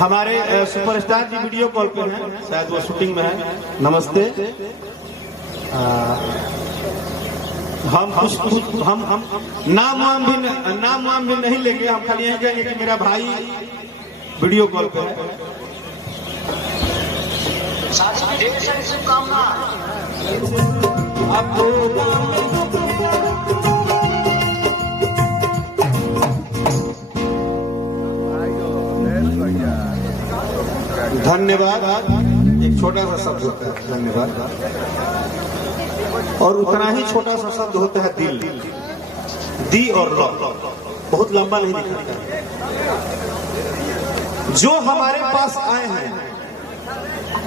हमारे सुपरस्टार जी video call पे हैं, शायद वो शूटिंग में है। नमस्ते। हम नाम वाम भी नहीं लेंगे, हम खाली यही कहेंगे कि मेरा भाई वीडियो कॉल पे है। शुभकामना। धन्यवाद एक छोटा सा शब्द होता है, धन्यवाद, और उतना ही छोटा सा शब्द होता है दिल। दी और लव बहुत लंबा नहीं दिखता। जो हमारे पास आए हैं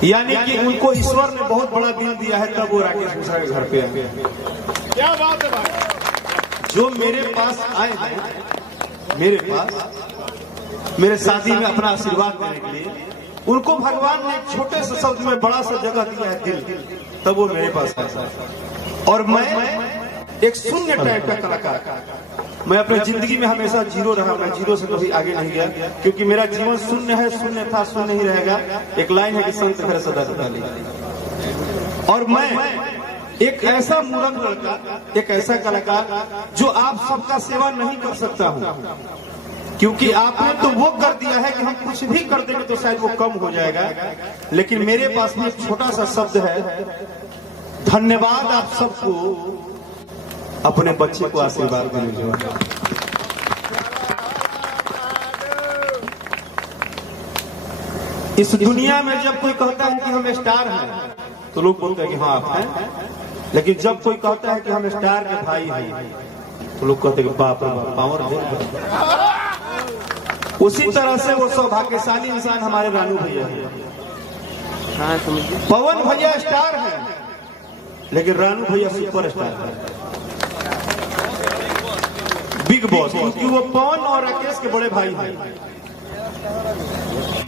यानी कि उनको ईश्वर ने बहुत बड़ा दिल दिया है, तब वो राकेश मिश्रा के घर पे आए। क्या बात है भाई। जो मेरे पास आए हैं, मेरे शादी में अपना आशीर्वाद देने के लिए, उनको भगवान ने एक छोटे से शब्द में बड़ा सा जगह दिया है, दिल, तब वो मेरे पास आया। और मैं एक शून्य टाइप का कलाकार, मैं अपने जिंदगी में हमेशा जीरो रहा, मैं जीरो से कभी आगे नहीं गया, क्योंकि मेरा जीवन शून्य है, शून्य था, शून्य ही रहेगा। एक लाइन है कि संत घर सदा सदा ली। और मैं एक ऐसा मूर्ख लड़का, एक ऐसा कलाकार जो आप सबका सेवा नहीं कर सकता हूँ, क्योंकि आपने तो वो कर दिया है कि हम कुछ भी कर देंगे तो शायद वो कम हो जाएगा। लेकिन मेरे पास में एक छोटा सा शब्द है, धन्यवाद आप सबको अपने बच्चे को आशीर्वाद देने के लिए। इस दुनिया में जब कोई कहता है कि हम स्टार हैं तो लोग बोलते हैं कि हाँ आप हैं, लेकिन जब कोई कहता है कि हम स्टार के भाई हैं तो लोग कहते हैं कि बाप रे बाप, पावर है। उसी तरह से वो सौभाग्यशाली इंसान हमारे रानू भैया हैं। पवन भैया स्टार हैं, लेकिन रानू भैया सुपर स्टार है, बिग बॉस, क्योंकि वो पवन और राकेश के बड़े भाई हैं।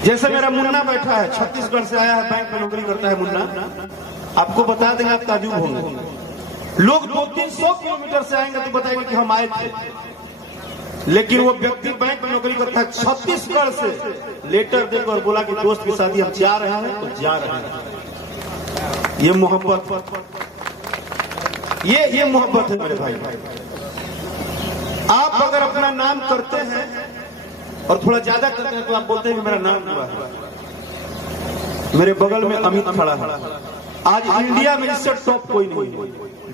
जैसे मेरा मुन्ना बैठा है, छत्तीसगढ़ से आया है, बैंक में नौकरी करता है मुन्ना। आपको बता देंगे, आप ताजुब होंगे। लोग 200-300 किलोमीटर से आएंगे तो बताएंगे कि हम आए थे, लेकिन वो व्यक्ति बैंक में नौकरी करता है, छत्तीसगढ़ से लेटर देकर और बोला कि दोस्त की शादी हम जा रहे हैं तो जा रहे हैं। ये मोहब्बत, ये मोहब्बत है मेरे भाई। आप अगर अपना नाम करते हैं और थोड़ा ज्यादा करते हैं तो आप बोलते हैं कि मेरा नाम हुआ है। मेरे बगल में अमित खड़ा है। आज इंडिया में इससे टॉप कोई नहीं है,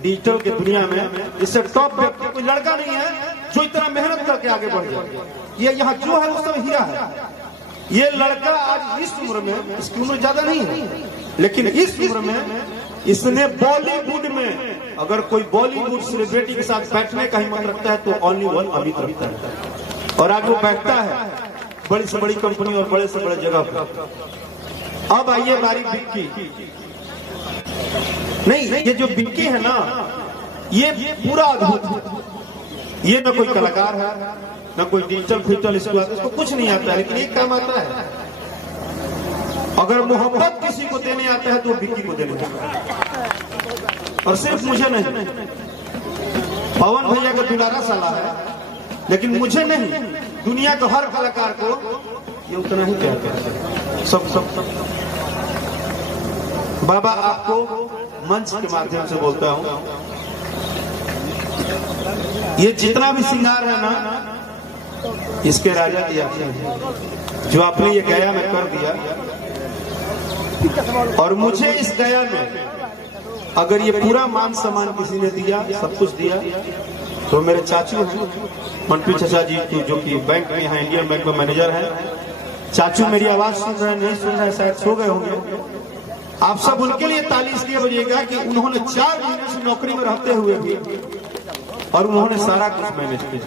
डिजिटल की दुनिया में इससे टॉप व्यक्ति कोई लड़का नहीं है जो इतना मेहनत करके आगे बढ़ जाए। ये यहाँ जो है उस समय हीरा है। ये लड़का आज इस उम्र में, इसकी उम्र ज्यादा नहीं है, लेकिन इस उम्र में इसने बॉलीवुड में, अगर कोई बॉलीवुड सेलिब्रिटी के साथ बैठने का हिम्मत रखता है तो ओनली वन अमित रखता है। और आज वो बैठता है बड़ी से बड़ी कंपनी और बड़े से बड़े जगह पर। अब आइए बारी बिक्की। नहीं, ये जो बिक्की है ना, ये पूरा अद्भुत है। ये ना कोई कलाकार है, ना कोई डिजिटल फिजिटल, इसको कुछ नहीं आता है, लेकिन एक काम आता है। अगर मोहब्बत किसी को देने आता है तो बिक्की को देने आता है। और सिर्फ मुझे नहीं, पवन भैया का दुलारा साला है, लेकिन मुझे नहीं, दुनिया के हर कलाकार को ये उतना ही प्यार करते हैं। सब बाबा, आपको मंच के माध्यम से बोलता हूं, ये जितना भी श्रृंगार है ना, इसके राजा की आज्ञा है। जो आपने ये गया में कर दिया, और मुझे इस गया में अगर ये पूरा मान सम्मान किसी ने दिया, सब कुछ दिया, तो मेरे चाचू हैं मंटू चाचा जी, जो कि बैंक में यहाँ इंडियन बैंक में मैनेजर है। चाचू मेरी आवाज सुन रहे हैं, नहीं सुन रहे हैं, शायद सो गए होंगे। आप सब उनके लिए ताली इसलिए बजाइएगा कि उन्होंने 4 महीने से नौकरी में रहते हुए भी और उन्होंने सारा कुछ मैनेज किया।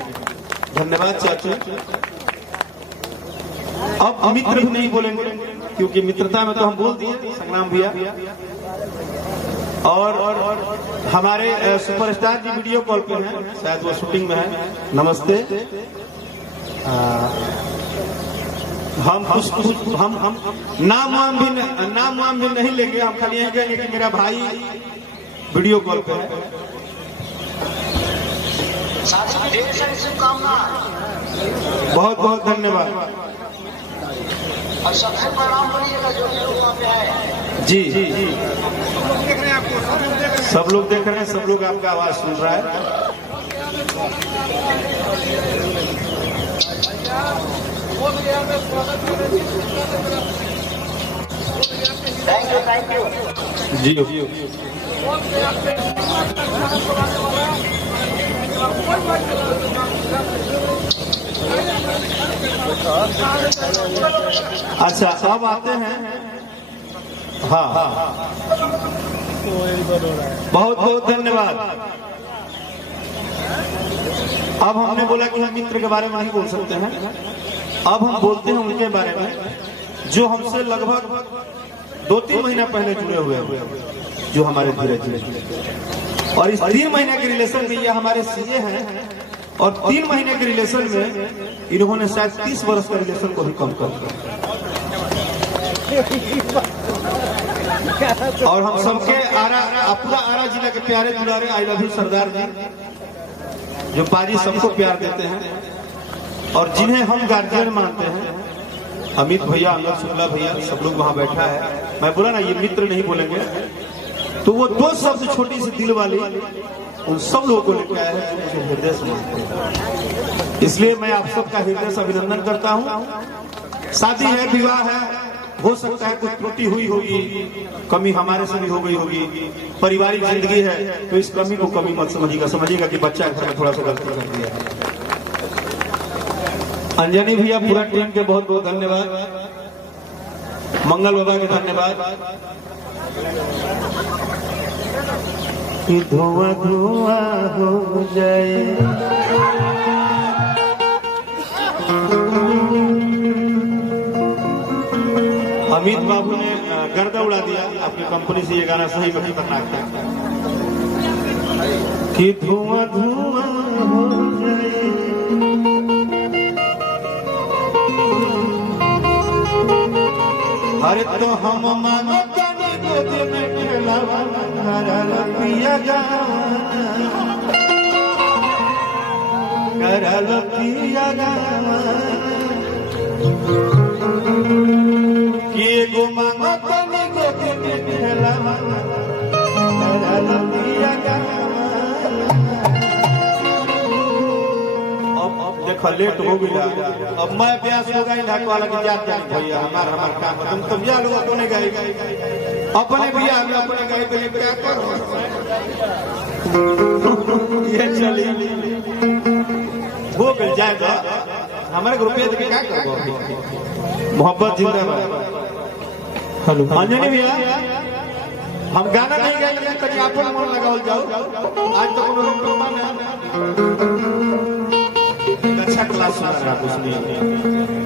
धन्यवाद चाचू। अब मित्र भी नहीं बोलेंगे, क्योंकि मित्रता में तो हम बोल दिए संग्राम भैया। और हमारे सुपरस्टार जी वीडियो कॉल पे हैं, शायद वो शूटिंग में है। नमस्ते। हम नाम वाम भी नहीं लेंगे, हम खाली यही कहेंगे कि मेरा भाई वीडियो कॉल पे है। शुभकामना। बहुत बहुत धन्यवाद। और सबसे प्रणाम करिएगा जो भी लोग वहाँ पे आए। जी जी जी, सब लोग देख रहे हैं, सब लोग आपका आवाज सुन रहा है। थैंक यू जी जी। अच्छा, अब आते हैं। हाँ हाँ, बहुत बहुत धन्यवाद। अब हमने बोला कि हम मित्र के बारे में नहीं बोल सकते हैं, अब हम बोलते हैं उनके बारे में जो हमसे लगभग 2-3 महीना पहले जुड़े हुए हैं, जो हमारे धीरे धीरे, और इस 3 महीने के रिलेशन में ये हमारे सीए हैं, और 3 महीने के रिलेशन में इन्होंने शायद 30 वर्ष का रिलेशन को भी कम कर दिया। और हम सबके पूरा आरा जिला के प्यारे दुलारे आई लव यू सरदार जी, जो पाजी सबको प्यार देते हैं और जिन्हें हम गार्जियन मानते हैं, अमित भैया, अमित शुक्ला भैया, सब लोग वहां बैठा है। मैं बोला ना ये मित्र नहीं बोलेंगे, तो वो 2 शब्द छोटी सी दिल वाली उन सब लोगों को लेकर आया है जो मुझे हृदय से मानते हैं। इसलिए मैं आप सबका हृदय से अभिनंदन करता हूँ। शादी है, विवाह है, हो सकता है कुछ त्रुटि हुई होगी, कमी हमारे से भी हो गई होगी, पारिवारिक जिंदगी है, तो इस कमी को कमी मत समझिएगा, समझिएगा कि बच्चा घर में थोड़ा सा गलती कर दिया है। अंजनी भैया, पूरा टीम के बहुत बहुत धन्यवाद, मंगल बाबा के धन्यवाद। कि धुआं धुआं हो जाए, अमित बाबू ने गर्दा उड़ा दिया आपकी कंपनी से, ये गाना सही में खतरनाक था। कि धुआं धुआं हो जाए, अरे तो हम मानो तनी गोद में खेलावा पिया करल पिया कि एगो मानो तनी गोद में खेलावा करल पिया। देखो लेट हो गया, अब मैं प्यास हो गई ढाक वाला की जात जान भैया, हमार काम तुम तो बिया लोग अपने गए, अपने बिया में अपने गए, तो क्या करो ये चली हो गई जाए तो हमारे रुपये देके क्या करो, मोहब्बत जिंदाबाद। हेलो अंजनी भैया, हम गाना नहीं गाएंगे, कभी आपन मन लगाओ जाओ, आज तो कोनो अच्छा क्लास सुना रहा कुछ नहीं।